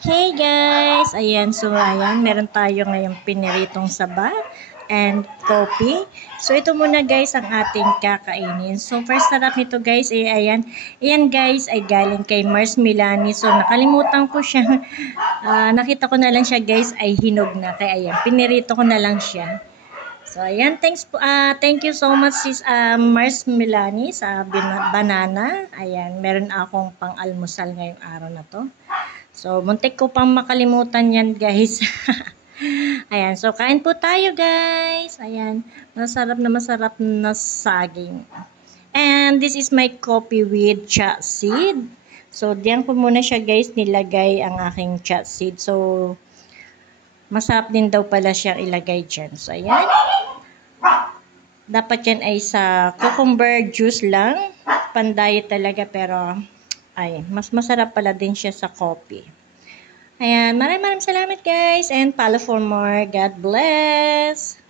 Hey guys! Ayan, so ayan, meron tayo ngayong piniritong saba and coffee. So ito muna guys ang ating kakainin. So first sarap nito guys, ayan. Ayan guys ay galing kay Mars Milani. So nakalimutan ko siya. Nakita ko na lang siya guys ay hinog na. Kaya ayan, pinirito ko na lang siya. So ayan, thank you so much sis Mars Milani sa banana. Ayan, meron akong pang-almusal ngayong araw na to. So, muntik ko pang makalimutan yan, guys. Ayan, so kain po tayo, guys. Ayan, masarap na saging. And this is my coffee with chia seed. So, diyan ko muna siya, guys, nilagay ang aking chia seed. So, masarap din daw pala siyang ilagay dyan. So, ayan. Dapat yan ay sa cucumber juice lang. Pandayet talaga, pero ay, mas masarap pala din siya sa coffee. Ayan, maraming salamat guys and follow for more. God bless!